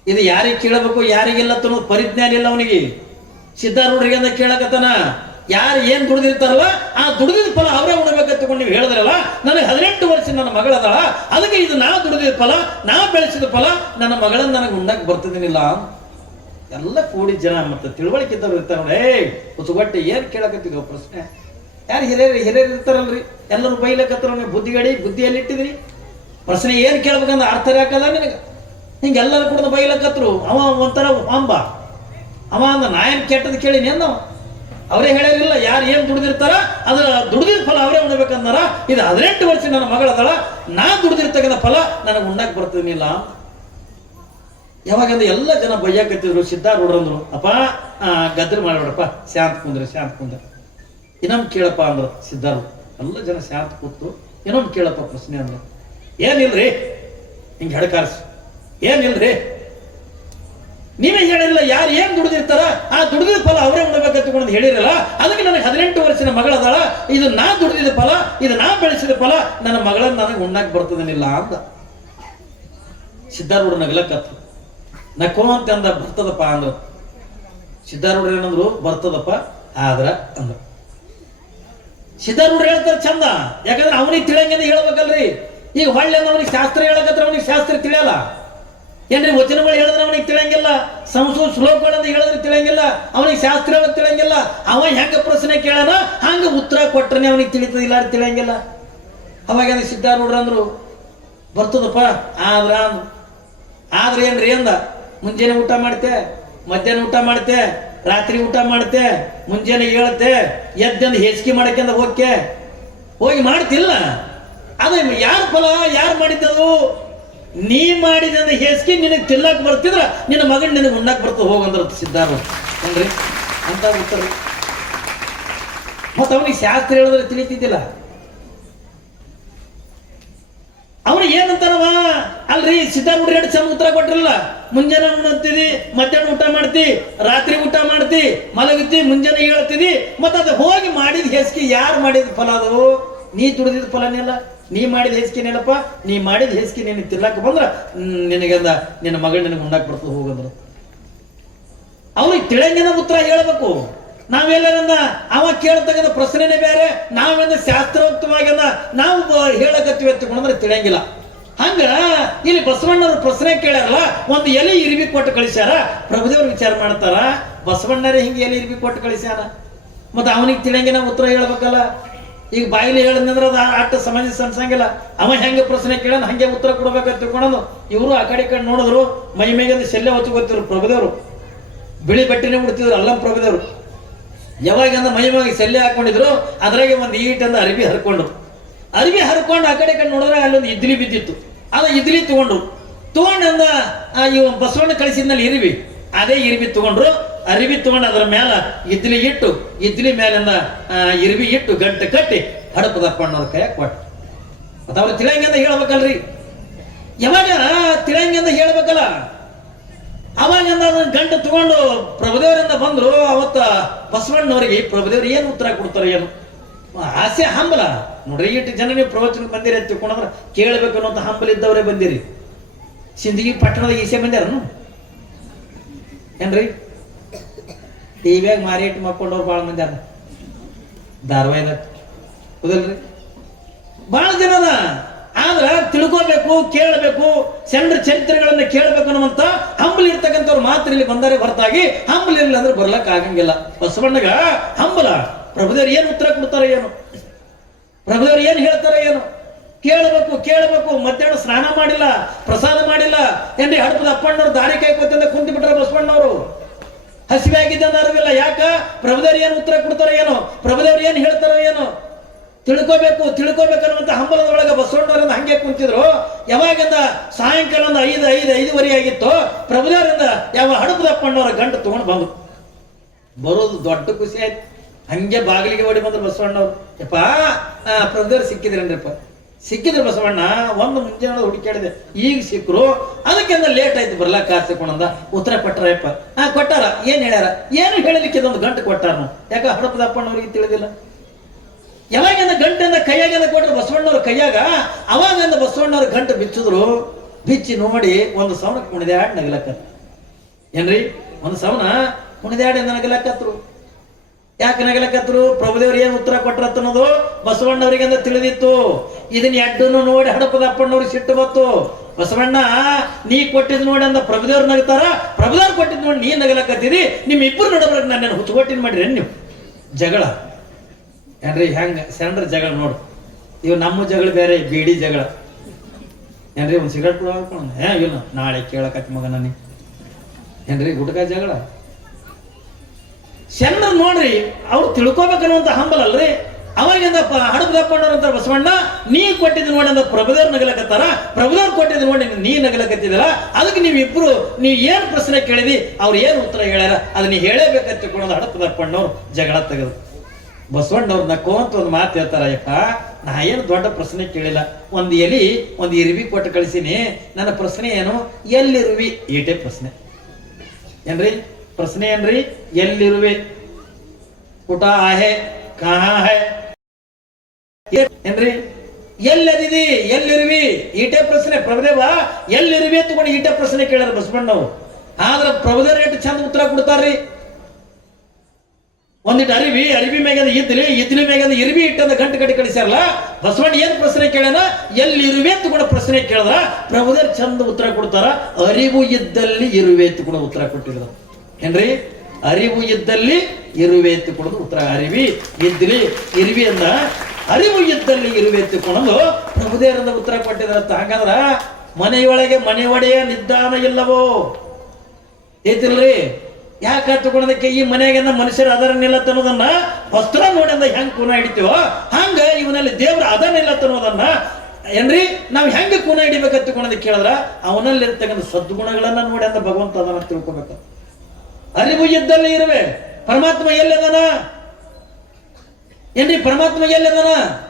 ಇದು ಯಾರಿಗೆ ಕೇಳಬೇಕು, ಯಾರಿಗಿಲ್ಲ ತನ್ನ ಪರಿಜ್ಞಾನ ಇಲ್ಲ ಅವನಿಗೆ. ಸಿದ್ಧಾರೂಢರಿಗೆ ಅಂತ ಕೇಳಕತ್ತಾನ. ಯಾರು ಏನು ದುಡಿದಿರ್ತಾರಲ್ಲ, ಆ ದುಡಿದಿದ ಫಲ ಅವರೇ ಉಣಬೇಕಂತ ನೀವು ಹೇಳಿದ್ರಲ್ಲ ನನಗೆ ಹದಿನೆಂಟು ವರ್ಷ ನನ್ನ ಮಗಳದಳ, ಅದಕ್ಕೆ ಇದು ನಾ ದುಡಿದಿದ ಫಲ, ನಾ ಬೆಳೆಸಿದ ಫಲ, ನನ್ನ ಮಗಳನ್ನ ನನಗೆ ಉಣ್ಣಕ್ಕೆ ಬರ್ತಿದ್ದೀನಿಲ್ಲ ಎಲ್ಲ ಕೂಡಿ ಜನ ಮತ್ತೆ ತಿಳುವಳಿಕೆ ಇದ್ದವ್ರು ಇರ್ತಾರ ಏ ಏಯ್ ಏನು ಕೇಳಕತ್ತಿದ್ವ ಪ್ರಶ್ನೆ. ಯಾರು ಹಿರಿಯರು ಹಿರಿಯರು ಇರ್ತಾರಲ್ರಿ? ಎಲ್ಲರೂ ಬೈಲಕತ್ತಾರ ನೀವು ಬುದ್ಧಿಗಡಿ ಬುದ್ಧಿಯಲ್ಲಿ ಇಟ್ಟಿದ್ರಿ ಪ್ರಶ್ನೆ ಏನು ಕೇಳ್ಬೇಕಂದ್ರೆ ಅರ್ಥ ಹಾಕಲ್ಲ ನಿನಗೆ? ಹಿಂಗೆ ಎಲ್ಲರೂ ಕೂಡ ಬೈಲಕತ್ರು. ಅವ ಒಂಥರ ಅಂಬ. ಅವ ಅಂದ, ನಾ ಏನು ಕೆಟ್ಟದ್ದು ಕೇಳಿನಿ ಅವ. ಅವರೇ ಹೇಳಿರಲಿಲ್ಲ ಯಾರು ಏನು ದುಡಿದಿರ್ತಾರ ಅದರ ದುಡ್ದಿದ ಫಲ ಅವರೇ ಉಣ್ಬೇಕಂದಾರ. ಇದು ಹದಿನೆಂಟು ವರ್ಷ ನನ್ನ ಮಗಳದಳ ನಾ ದುಡಿದಿರ್ತಕ್ಕಂಥ ಫಲ ನನಗೆ ಉಣ್ಣಕ್ ಬರ್ತೀನಿಲ್ಲ ಯಾವಾಗಂದ್ರೆ ಎಲ್ಲ ಜನ ಬೈಯಾಕತ್ತಿದ್ರು ಸಿದ್ಧಾರೂಢರಂದ್ರು. ಅಪ್ಪ ಗದ್ರ ಮಾಡ್ಬೇಡಪ್ಪ. ಶಾಂತ ಕುಂದ್ರಿ, ಶಾಂತ ಕುಂದ್ರ. ಇನ್ನೊಮ್ಮೆ ಕೇಳಪ್ಪ ಅಂದ್ರು ಸಿದ್ಧಾರು ಎಲ್ಲ ಜನ ಶಾಂತ ಕೂತು ಇನ್ನೊಮ್ಮೆ ಕೇಳಪ್ಪ ಪ್ರಶ್ನೆ ಅಂದ್ರು. ಏನಿಲ್ರಿ? ಹಿಂಗೆ ಹೆಡ್ಕಾರ್ಸ್. ಏನಿಲ್ರಿ? ನೀವೇ ಹೇಳಿರಲ್ಲ, ಯಾರು ಏನ್ ದುಡಿದಿರ್ತಾರ ಆ ದುಡಿದ ಫಲ ಅವರೇ ಅಂತ ಹೇಳಿರಲ್ಲ, ಅದಕ್ಕೆ ನನಗೆ ಹದಿನೆಂಟು ವರ್ಷದ ಮಗಳದಾಳ, ಇದು ನಾ ದುಡಿದಿದ ಫಲ, ಇದು ನಾ ಬೆಳೆಸಿದ ಫಲ, ನನ್ನ ಮಗಳನ್ನ ನನಗೆ ಉಣ್ಣಕ್ ಬರ್ತದನಿಲ್ಲ ಅಂತ ಸಿದ್ಧಾರೂಢ ನಗಲಕತ್ತು ನಕೋ ಅಂತ ಅಂದ ಬರ್ತದಪ್ಪ ಅಂದ್ರು. ಸಿದ್ಧಾರೂಢ ಏನಂದ್ರು, ಬರ್ತದಪ್ಪ, ಆದ್ರ ಅಂದ್ರು. ಸಿದ್ಧಾರೂಢ ಹೇಳ್ತಾರೆ ಚಂದ, ಯಾಕಂದ್ರೆ ಅವನಿಗೆ ತಿಳಿಯಂಗೆ ಹೇಳ್ಬೇಕಲ್ರಿ. ಈಗ ಹೊಳ್ಳೆ ಅವನಿಗೆ ಶಾಸ್ತ್ರ ಹೇಳಕತ್ರ ಅವನಿಗೆ ಶಾಸ್ತ್ರ ತಿಳಿಯಲ್ಲ. ಏನ್ರಿ ವಚನಗಳು ಹೇಳಿದ್ರೆ ಅವನಿಗೆ ತಿಳಿಯಂಗಿಲ್ಲ? ಸಂಸ್ಕೃತ ಶ್ಲೋಕಗಳನ್ನ ಹೇಳಿದ್ರೆ ತಿಳಿಯಂಗಿಲ್ಲ? ಅವನಿಗೆ ಶಾಸ್ತ್ರ ತಿಳಂಗಿಲ್ಲ ಅವ ಹೆಂಗ ಪ್ರಶ್ನೆ ಕೇಳನ ಹಂಗ ಉತ್ತರ ಕೊಟ್ಟರೆ ಅವನಿಗೆ ತಿಳಿತದಿಲ್ಲ ಅಂತ ತಿಳಿಯಂಗಿಲ್ಲ. ಅವಾಗ ನೋಡ್ರಿ ಅಂದ್ರು, ಬರ್ತದಪ್ಪ, ಆದ್ರ. ಆದ್ರೆ ಏನ್ರಿ ಅಂದ? ಮುಂಜಾನೆ ಊಟ ಮಾಡ್ತೆ, ಮಧ್ಯಾಹ್ನ ಊಟ ಮಾಡ್ತೆ, ರಾತ್ರಿ ಊಟ ಮಾಡ್ತೆ, ಮುಂಜಾನೆ ಹೇಳತ್ತೆ ಎದ್ದಂದು ಹೆಚ್ಚಿಗೆ ಮಾಡಕ್ಕೆಂದ ಹೋಗ್ಕೆ. ಹೋಗಿ ಮಾಡ್ತಿಲ್ಲ. ಅದೇ ಯಾರ ಫಲ? ಯಾರು ಮಾಡಿದ್ದದು? ನೀ ಮಾಡಿದ ಹೇಸಿಗೆ ನಿನಗೆ ತಿನ್ನಕ್ ಬರ್ತಿದ್ರ, ನಿನ್ನ ಮಗನ್ ನಿನಗೆ ಉಣ್ಣಕ್ ಬರ್ತದೆ ಹೋಗಂದ್ರ ಸಿದ್ಧಾರ ಏನ್ರಿ? ಅಂತ ಉತ್ತರ. ಮತ್ತ ಅವನಿಗೆ ಶಾಸ್ತ್ರ ಹೇಳಿದ್ರೆ ತಿಳಿತಿದ್ದಿಲ್ಲ. ಅವನು ಏನಂತಾರವ ಅಲ್ರಿ ಸಿದ್ಧಾರೂಢ ಎರಡು ಚಂದ ಉತ್ತರ ಕೊಟ್ಟಿರಲ್ಲ ಮುಂಜಾನೆ ಉಣ್ತಿದಿ ಮಧ್ಯಾಹ್ನ ಊಟ ಮಾಡ್ತಿ, ರಾತ್ರಿ ಊಟ ಮಾಡ್ತಿ ಮಲಗುತ್ತಿ ಮುಂಜಾನೆ ಹೇಳ್ತಿದಿ, ಮತ್ತ ಅದು ಹೋಗಿ ಮಾಡಿದ ಹೆಸ್ಕಿ ಯಾರು ಮಾಡಿದ ಫಲ ಅದು? ನೀ ದುಡಿದಿದ ಫಲನೆಲ್ಲ ನೀ ಮಾಡಿದ ಹೆಸ್ಕಿನೇನಪ್ಪ ನೀ ಮಾಡಿದ ಹೆಸ್ಕಿ ನೀನು ತಿರ್ಲಾಕ ಬಂದ್ರ ನಿನಗಂದ ನಿನ್ನ ಮಗಳು ನಿನಗೆ ಉಂಡಾಕ್ ಬರ್ತದೆ ಹೋಗಂದ್ರ. ಅವನಿಗೆ ತಿಳಂಗಿನ ಉತ್ತರ ಹೇಳ್ಬೇಕು. ನಾವೆಲ್ಲರಂದ ಅವ ಕೇಳ್ತಕ್ಕಂಥ ಪ್ರಶ್ನೆನೇ ಬೇರೆ ನಾವೆಂದ ಶಾಸ್ತ್ರೋಕ್ತವಾಗಿ ನಾವು ಹೇಳಕತ್ತೀವಿ ಎತ್ತಿಕೊಂಡ್ರೆ ತಿಳಿಯಂಗಿಲ್ಲ. ಹಂಗ ಇಲ್ಲಿ ಬಸವಣ್ಣವ್ರ ಪ್ರಶ್ನೆ ಕೇಳ್ಯಾರಲ್ಲ, ಒಂದು ಎಲೆ ಇರಿವಿ ಕೊಟ್ಟು ಕಳಿಸ್ಯಾರ, ಪ್ರಭುದೇವ್ರು ವಿಚಾರ ಮಾಡ್ತಾರ, ಬಸವಣ್ಣರೇ ಹಿಂಗೆ ಎಲೆ ಇರಿವಿ ಕೊಟ್ಟು ಕಳಿಸ್ಯಾರ ಮತ್ತೆ ಅವನಿಗೆ ತಿಳಿಯಂಗಿನ ಉತ್ತರ ಹೇಳ್ಬೇಕಲ್ಲ? ಈಗ ಬಾಯಿಲಿ ಹೇಳಿದ್ನಂದ್ರೆ ಅದು ಆಟ ಸಮಂಜಸ ಅನ್ಸಂಗಿಲ್ಲ ಅವ ಹೆಂಗೆ ಪ್ರಶ್ನೆ ಕೇಳೋಣ ಹಂಗೆ ಉತ್ತರ ಕೊಡ್ಬೇಕಂತ ತಿಳ್ಕೊಳೋದು ಇವರು ಆ ಕಡೆ ಕಡೆ ನೋಡಿದ್ರು, ಮೈ ಮೇಗಿಂದ ಶಲ್ಯ ಹೊತ್ತು ಗೊತ್ತಿರು ಪ್ರಭುದೇವರು. ಬಿಳಿ ಬಟ್ಟೆನೇ ಉಡ್ತಿದ್ರು, ಅಲ್ಲಂ ಪ್ರಭುದೇವರು. ಯಾವಾಗ ಅಂದ್ರೆ ಮೈ ಮ್ಯಾಗೆ ಶಲ್ಯ ಹಾಕೊಂಡಿದ್ರು, ಅದ್ರಾಗೆ ಒಂದು ಈಟಂದ ಅರಿವಿ ಹರ್ಕೊಂಡು ಅರಿವಿ ಹರ್ಕೊಂಡು ಆ ಕಡೆ ಕಡೆ ನೋಡಿದ್ರೆ ಅಲ್ಲೊಂದು ಇದ್ಲಿ ಬಿದ್ದಿತ್ತು. ಅದ ಇದ್ಲಿ ತಗೊಂಡ್ರು. ತಗೊಂಡಂದ ಇವ ಬಸವಣ್ಣ ಕಳಿಸಿದ್ನಲ್ಲಿ ಇರಿವಿ ಅದೇ ಇರಿವಿ ತಗೊಂಡ್ರು. ಅರಿವಿ ತಗೊಂಡು ಅದರ ಮೇಲ ಇದ್ಲಿ ಇಟ್ಟು, ಇದ್ಲಿ ಮೇಲಿಂದ ಇರಿವಿ ಇಟ್ಟು ಗಂಟೆ ಕಟ್ಟಿ ಹಡಪದಪ್ಪ ಅನ್ನೋದು ಕೈ ಕೊಟ್ಟು. ಮತ್ತ ಅವ್ರು ತಿಳಂಗಿಂದ ಹೇಳ್ಬೇಕಲ್ರಿ? ಯಾವಾಗ ತಿಳಂಗಿಂದ ಹೇಳ್ಬೇಕಲ್ಲ? ಅವಾಗಿಂದ ಅದನ್ನ ಗಂಟು ತಗೊಂಡು ಪ್ರಭುದೇವರಿಂದ ಬಂದ್ರು, ಅವತ್ತ ಬಸವಣ್ಣವ್ರಿಗೆ ಪ್ರಭುದೇವ್ರು ಏನು ಉತ್ತರ ಕೊಡ್ತಾರೆ ಏನು? ಆಸೆ ಹಂಬಲ. ನೋಡ್ರಿ ಇಟ್ಟು ಜನ ನೀವು ಪ್ರವಚನ ಬಂದಿರಿ ಅಂತ ತಿಳ್ಕೊಂಡ್ರೆ ಕೇಳಬೇಕು ಅನ್ನೋಂಥ ಹಂಬಲ ಇದ್ದವರೇ ಬಂದಿರಿ. ಸಿಂದಗಿ ಪಟ್ಟಣದ ಈಸೆ ಬಂದ್ಯಾರನು? ಏನ್ರಿ? ಟಿವಿಯಾಗ ಮಾರಿ ಇಟ್ಟು ಮಕ್ಕೊಂಡವ್ರು ಭಾಳ ಮಂದಿ ಅದ. ಧಾರವಾಹಿದಾಗ ಹೌದಲ್ರಿ? ಬಹಳ ಜನ ಅದ. ಆದ್ರೆ ತಿಳ್ಕೋಬೇಕು, ಕೇಳಬೇಕು ಚಂದ್ರ ಚರಿತ್ರೆಗಳನ್ನ ಕೇಳಬೇಕು ಅನ್ನುವಂತ ಹಂಬಲ್ ಇರ್ತಕ್ಕಂಥವ್ರು ಮಾತ್ರ ಇಲ್ಲಿ ಬಂದರೆ ಹೊರತಾಗಿ ಹಂಬಲ್ ಇರಲಿಲ್ಲ ಅಂದ್ರೆ ಬರ್ಲಕ್ ಆಗಂಗಿಲ್ಲ. ಬಸವಣ್ಣಗ ಹಂಬಲ. ಪ್ರಭುದೇವ್ರು ಏನು ಉತ್ತರ ಕೊಡ್ತಾರೆ ಏನು? ಪ್ರಭುದೇವ್ರು ಏನು ಹೇಳ್ತಾರೆ ಏನು? ಕೇಳಬೇಕು ಕೇಳಬೇಕು. ಮಧ್ಯಾಹ್ನ ಸ್ನಾನ ಮಾಡಿಲ್ಲ, ಪ್ರಸಾದ ಮಾಡಿಲ್ಲ. ಏನ್ರಿ ಹಡಪದ ಅಪ್ಪಣ್ಣವ್ರು ದಾರಿ ಕಾಯ್ಕೋತಿಂದ ಕುಂತು ಬಿಟ್ರೆ ಬಸವಣ್ಣವರು. ಹಸಿವೆ ಆಗಿದ್ದ ಅರಿವಿಲ್ಲ ಯಾಕ? ಪ್ರಭುದೇವ್ರು ಏನು ಉತ್ತರ ಕೊಡ್ತಾರೋ ಏನೋ? ಪ್ರಭುದೇವ್ರು ಏನು ಹೇಳ್ತಾರೋ ಏನೋ? ತಿಳ್ಕೋಬೇಕು ತಿಳ್ಕೋಬೇಕು ಅನ್ನುವಂತ ಹಂಬಲದೊಳಗೆ ಬಸವಣ್ಣವರಿಂದ ಹಂಗೆ ಕುಂತಿದ್ರು. ಯಾವಾಗಿಂದ? ಸಾಯಂಕಾಲ ಒಂದು ಐದು ಐದು, ಐದುವರೆ ಆಗಿತ್ತು. ಪ್ರಭುದೇವರಿಂದ ಯಾವ ಹಡಪದಪ್ಪಣ್ಣವರ ಗಂಟು ತಗೊಂಡು ಬಂದ್ರು. ಬರೋದು ದೊಡ್ಡ ಖುಷಿ ಆಯ್ತು. ಹಂಗೆ ಬಾಗಿಲಿಗೆ ಓಡಿ ಬಂದ್ರು ಬಸವಣ್ಣವ್ರು. ಯಪ್ಪ ಪ್ರಭುದೇವ್ರು ಸಿಕ್ಕಿದ್ರೇನ್ರಿಪ್ಪ? ಸಿಕ್ಕಿದ್ರು ಬಸವಣ್ಣ, ಒಂದು ಮುಂಜಾನೆ ಹುಡುಕಾಡಿದೆ ಈಗ ಸಿಕ್ಕರು ಅದಕ್ಕಿಂತ ಲೇಟ್ ಆಯ್ತು, ಬರ್ಲಾಕ ಕಾಸಿಕೊಂಡ ಉತ್ತರ ಕೊಟ್ಟಾರಪ್ಪ ಆ, ಕೊಟ್ಟಾರ. ಏನ್ ಹೇಳ್ಯಾರ? ಏನು ಹೇಳಲಿಕ್ಕೆ ಇದೊಂದು ಗಂಟು ಕೊಟ್ಟಾರ ಯಾಕ ಹಡಪದಪ್ಪಣ್ಣವ್ರಿಗೆ ತಿಳಿದಿಲ್ಲ. ಯಾವಾಗಿಂದ ಗಂಟೆಂದ ಕೈಯಾಗೆಲ್ಲ ಕೊಟ್ಟರು ಬಸವಣ್ಣವ್ರ ಕೈಯಾಗ ಅವಾಗಿಂದ ಬಸವಣ್ಣವ್ರ ಗಂಟು ಬಿಚ್ಚಿದ್ರು. ಬಿಚ್ಚಿ ನೋಡಿ ಒಂದು ಸವನ ಕುಣಿದಾಡ್ ನಗಲಕ್ಕ ಏನ್ರಿ? ಒಂದು ಸವನ ಕುಣಿದಾಡಿ ನಗಲಕ್ಕತ್ರು. ಯಾಕೆ ನಗಲಕತ್ರು? ಪ್ರಭುದೇವ್ರು ಏನು ಉತ್ತರ ಕೊಟ್ರತ್ತ ಅನ್ನೋದು ಬಸವಣ್ಣವರಿಗೆ ಅಂತ ತಿಳಿದಿತ್ತು. ಇದನ್ನ ಎಡ್ಡನ್ನು ನೋಡಿ ಹಡಪದಪ್ಪಣ್ಣವ್ರಿಗೆ ಸಿಟ್ಟು ಬತ್ತು ಬಸವಣ್ಣ, ನೀ ಕೊಟ್ಟಿದ್ ನೋಡಿ ಅಂದ ಪ್ರಭುದೇವ್ರು ನಗ್ತಾರ? ಪ್ರಭುದೇವ್ರು ಕೊಟ್ಟಿದ್ ನೋಡಿ ನೀ ನಗಲಕತ್ತೀರಿ? ನಿಮ್ಮ ಇಬ್ಬರು ನೋಡಬ್ರ ನನ್ನ ಹುಚ್ಚುಗೊಟ್ಟಿನ ಮಾಡಿರಿ ನೀವು? ಜಗಳ. ಏನ್ರಿ ಹೆಂಗ ಸೆಂಡ್ರ ಜಗಳ ನೋಡು. ಇವ್ ನಮ್ಮ ಜಗಳ ಬೇರೆ, ಬೇಡಿ ಜಗಳ. ಏನ್ರಿ ಒಂದು ಸಿಗರೇಟ್ ಹಾಕೊಂಡು ಹೇ ಇಲ್ಲ ನಾಳೆ ಕೇಳಕತ್ತಿ ಮಗ ನನಗೆ ಏನ್ರಿ ಗುಟ್ಕ ಜಗಳ? ಸೆಂಡ್ರ ನೋಡ್ರಿ, ಅವ್ರು ತಿಳ್ಕೊಬೇಕನ್ನುವಂಥ ಹಂಬಲ ಅಲ್ರಿ ಅವಾಗಿಂದ ಹಡಪದಪ್ಪಣ್ಣವ್ರಂತ ಬಸವಣ್ಣ, ನೀ ಕೊಟ್ಟಿದ್ದು ನೋಡಿ ಅಂತ ಪ್ರಭುದೇವ್ರು ನಗಲಕತ್ತಾರ? ಪ್ರಭುದೇವ್ರು ಕೊಟ್ಟಿದ್ದು ನೋಡಿ ನೀ ನಗಲಕತ್ತಿದಲ್ಲ ಅದಕ್ಕೆ ನೀವಿಬ್ರು ನೀವು ಏನು ಪ್ರಶ್ನೆ ಕೇಳಿದಿ, ಅವ್ರು ಏನು ಉತ್ತರ ಹೇಳ್ಯಾರ? ಅದು ನೀ ಹೇಳೇಬೇಕಂತ ತಿಳ್ಕೊಳ್ಳೋದು ತಕೊಂಡವ್ರು ಜಗಳ ತೆಗೆದು. ಬಸವಣ್ಣವ್ರು ನಕ್ಕೋಂತ ಒಂದು ಮಾತು ಹೇಳ್ತಾರ, ಅಯ್ಯಪ್ಪ, ನಾ ಏನು ದೊಡ್ಡ ಪ್ರಶ್ನೆ ಕೇಳಿಲ್ಲ. ಒಂದು ಎಲಿ, ಒಂದು ಇರುವಿ ಕೊಟ್ಟು ಕಳಿಸೀನಿ. ನನ್ನ ಪ್ರಶ್ನೆ ಏನು? ಎಲ್ಲಿರುವಿ ಈಟೇ ಪ್ರಶ್ನೆ. ಏನ್ರಿ? ಪ್ರಶ್ನೆ ಏನ್ರಿ? ಎಲ್ಲಿರುವೆ? ಊಟ ಆಹೆ ಕಹಾ ಏನ್ರಿ? ಎಲ್ಲದಿದಿ? ಎಲ್ಲಿರುವಿ? ಈಟೆ ಪ್ರಶ್ನೆ, ಪ್ರಭುದೇವ, ಎಲ್ಲಿರುವಿ ತಗೊಂಡು ಈಟೆ ಪ್ರಶ್ನೆ ಕೇಳ್ಯಾರ ಬಸವಣ್ಣವು ಆದ್ರ ಪ್ರಭುದೇವ್ರ ಎಷ್ಟು ಚಂದ ಉತ್ತರ ಕೊಡ್ತಾರ್ರಿ. ಒಂದಿಟ್ಟು ಅರಿವಿ ಅರಿವಿ ಮೇಗದ ಇದ್ಲಿ ಇದ್ಲಿ ಮೇಗದ ಇರ್ವಿ ಇಟ್ಟಂದ ಗಂಟು ಗಂಟೆ ಕಳಿಸ್ಯಾರಲ್ಲ, ಬಸವಣ್ಣ ಏನ್ ಪ್ರಶ್ನೆ ಕೇಳ್ಯಾನ? ಎಲ್ಲಿ ಇರುವೆ ಪ್ರಶ್ನೆ ಕೇಳಿದ್ರ, ಪ್ರಭುದೇವ್ರ ಚಂದ ಉತ್ತರ ಕೊಡ್ತಾರ. ಅರಿವು ಇದ್ದಲ್ಲಿ ಇರುವೆ ಅಂತ ಕೂಡ ಉತ್ತರ ಕೊಟ್ಟಿದ್ರು. ಏನ್ರಿ? ಅರಿವು ಇದ್ದಲ್ಲಿ ಇರುವೆ ಎತ್ತಿಕೊಳ್ಳೋದು ಉತ್ತರ. ಅರಿವಿ ಇದ್ಲಿ ಇರುವಿ ಅಂದ. ಅರಿವು ಇದ್ದಲ್ಲಿ ಇರುವೆ ಎತ್ತಿಕೊಳ್ಳೋದು ಪ್ರಭುದೇವರಿಂದ ಉತ್ತರ ಕೊಟ್ಟಿದ್ರ ಹಾಗಾದ್ರ ಮನೆಯೊಳಗೆ ಮನೆ ಒಡೆಯ ನಿದ್ದಾನ ಇಲ್ಲವೋ? ಐತಿಲ್ರಿ ಯಾಕೆ ಹತ್ತುಕೊಳ್ಳೋದಕ್ಕೆ ಈ ಮನೆಯಾಗಿಂದ ಮನುಷ್ಯರು ಅದರನ್ನಿಲ್ಲ ತನ್ನೋದನ್ನ? ವಸ್ತ್ರ ನೋಡಿಂದ ಹೆಂಗ್ ಕೂನ ಹಿಡಿತೀವೋ? ಹಂಗ ಇವನಲ್ಲಿ ದೇವ್ರ ಅದನ್ನಿಲ್ಲ ತನ್ನೋದನ್ನ. ಏನ್ರಿ? ನಾವು ಹೆಂಗೆ ಕೂನ ಹಿಡಿಬೇಕಂತ ಕೇಳಿದ್ರ? ಅವನಲ್ಲಿರ್ತಕ್ಕಂಥ ಸದ್ಗುಣಗಳನ್ನ ನೋಡಿ ಅಂತ ಭಗವಂತ ಅದನ್ನ ತಿಳ್ಕೊಬೇಕು ಅರಿವು ಇದ್ದಲ್ಲಿ ಇರುವೆ. ಪರಮಾತ್ಮ ಎಲ್ಲಿದಾನ? ಏನ್ರಿ ಪರಮಾತ್ಮ ಎಲ್ಲಿದಾನ?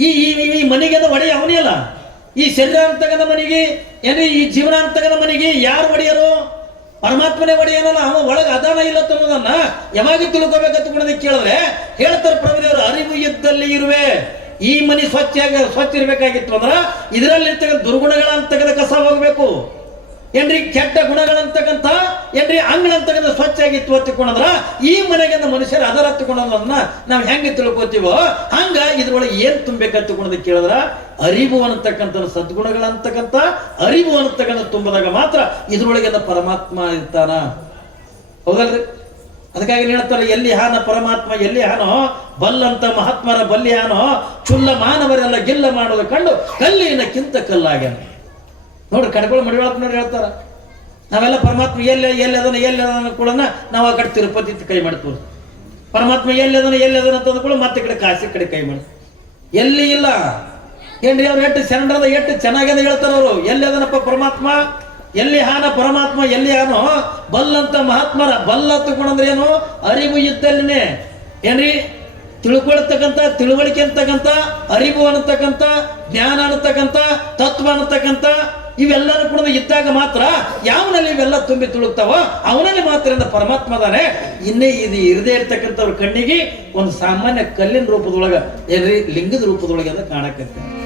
ಈ ಈ, ಈ- ಈ ಮನೆಗೆ ಒಡೆಯ ಅವನೇ ಅಲ್ಲ. ಈ ಶರೀರ ಅಂತಗದ ಮನೆಗೆ, ಏನ್ರಿ ಈ ಜೀವನ ಅಂತಗದ ಮನೆಗೆ ಯಾರು ಒಡೆಯರು? ಪರಮಾತ್ಮನೇ ಒಡೆಯನಲ್ಲ, ಅವ ಒಳಗೆ ಅದಾನ ಇಲ್ಲ ಅನ್ನೋದನ್ನ ಯಾವಾಗ ತಿಳ್ಕೊಬೇಕಂತ ಕೇಳಿದ್ರೆ ಹೇಳ್ತಾರೆ ಪ್ರಭುದೇವರು, ಅರಿವು ಇದ್ದಲ್ಲಿ ಇರುವೆ. ಈ ಮನೆ ಸ್ವಚ್ಛ ಸ್ವಚ್ಛ ಇರಬೇಕಾಗಿತ್ತು ಅಂದ್ರೆ ಇದರಲ್ಲಿ ದುರ್ಗುಣಗಳ ಅಂತಕದ ಕಸ ಹೋಗ್ಬೇಕು. ಏನ್ರಿ ಕೆಟ್ಟ ಗುಣಗಳಂತಕ್ಕಂಥ, ಏನ್ರಿ ಅಂಗಳಂತಕ್ಕಂಥ ಸ್ವಚ್ಛ ಆಗಿತ್ತು ಹತ್ತಿಕೊಂಡ್ರ ಈ ಮನೆಗಿಂದ ಮನುಷ್ಯರು ಅದರ ಹತ್ತಿಕೊಂಡನ್ನ ನಾವು ಹೆಂಗೆ ತಿಳ್ಕೊತೀವೋ, ಹಂಗ ಇದ್ರೊಳಗೆ ಏನ್ ತುಂಬೇಕಂತ ತಿಳ್ಕೊಂಡದಕ್ಕೆ ಕೇಳಿದ್ರ, ಅರಿವು ಅನ್ನತಕ್ಕಂಥ ಸದ್ಗುಣಗಳಂತಕ್ಕಂಥ ಅರಿವು ಅನ್ನತಕ್ಕಂಥ ತುಂಬದಾಗ ಮಾತ್ರ ಇದ್ರೊಳಗಿಂದ ಪರಮಾತ್ಮ ಇರ್ತಾನ. ಹೌದಲ್ರಿ? ಅದಕ್ಕಾಗಿ ಹೇಳ್ತಾರೆ, ಎಲ್ಲಿ ಹಾನ ಪರಮಾತ್ಮ, ಎಲ್ಲಿ ಹಾನೋ, ಬಲ್ಲಂತ ಮಹಾತ್ಮರ ಬಲ್ಲಿಯಾನೋ ಚುಲ್ಲ ಮಾನವರೆಲ್ಲ ಗಿಲ್ಲ ಮಾಡೋದು ಕಂಡು ಕಲ್ಲಿನಕ್ಕಿಂತ ಕಲ್ಲಾಗ್ಯಾನ. ನೋಡ್ರಿ ಕಡ್ಗಳು ಮಡಿವಾಳಪ್ಪನವ್ರು ಹೇಳ್ತಾರ. ನಾವೆಲ್ಲ ಪರಮಾತ್ಮ ಎಲ್ಲಿ ಎಲ್ಲಿ ಅದನ್ನ ಎಲ್ಲಿ ಅದನ್ನ ಕೂಡ ನಾವು ಆ ಕಡೆ ತಿರುಪತಿ ಕೈ ಮಾಡ್ತೀವಿ. ಪರಮಾತ್ಮ ಎಲ್ಲಿ ಅದನ್ನ ಎಲ್ಲಿ ಅದನ್ನ ಅಂತಂದ ಕೂಡ ಮತ್ತೆ ಕಡೆ ಕಾಸಿ ಕಡೆ ಕೈ ಮಾಡಿ ಎಲ್ಲಿ ಇಲ್ಲ. ಏನ್ರಿ ಅವ್ರು ಎಷ್ಟು ಸೆಂಡ್ರದ ಎಷ್ಟು ಚೆನ್ನಾಗಿದೆ ಹೇಳ್ತಾರ ಅವರು. ಎಲ್ಲಿ ಅದನಪ್ಪ ಪರಮಾತ್ಮ? ಎಲ್ಲಿ ಹಾನ ಪರಮಾತ್ಮ, ಎಲ್ಲಿ ಹಾನೋ? ಬಲ್ಲಂತ ಮಹಾತ್ಮರ ಬಲ್ಲ ತಗೊಂಡ್ರೆ ಏನು? ಅರಿವು ಇದ್ದಲ್ಲಿನೇ. ಏನ್ರಿ? ತಿಳ್ಕೊಳ್ತಕ್ಕಂಥ, ತಿಳುವಳಿಕೆ ಅಂತಕ್ಕಂಥ, ಅರಿವು ಅನ್ನತಕ್ಕಂಥ, ಜ್ಞಾನ ಅನ್ನತಕ್ಕಂಥ, ತತ್ವ ಅನ್ನತಕ್ಕಂಥ ಇವೆಲ್ಲರೂ ಕೂಡ ಇದ್ದಾಗ ಮಾತ್ರ ಯಾವನಲ್ಲಿ ಇವೆಲ್ಲ ತುಂಬಿ ತುಳುಕ್ತಾವ ಅವನಲ್ಲಿ ಮಾತ್ರ ಪರಮಾತ್ಮ ಅದಾನೆ. ಇನ್ನೇ ಇದು ಇರದೇ ಇರ್ತಕ್ಕಂಥವ್ರ ಕಣ್ಣಿಗೆ ಒಂದು ಸಾಮಾನ್ಯ ಕಲ್ಲಿನ ರೂಪದೊಳಗ ಏನ್ರಿ ಲಿಂಗದ ರೂಪದೊಳಗೆ ಅದ ಕಾಣಕತ್ತೆ.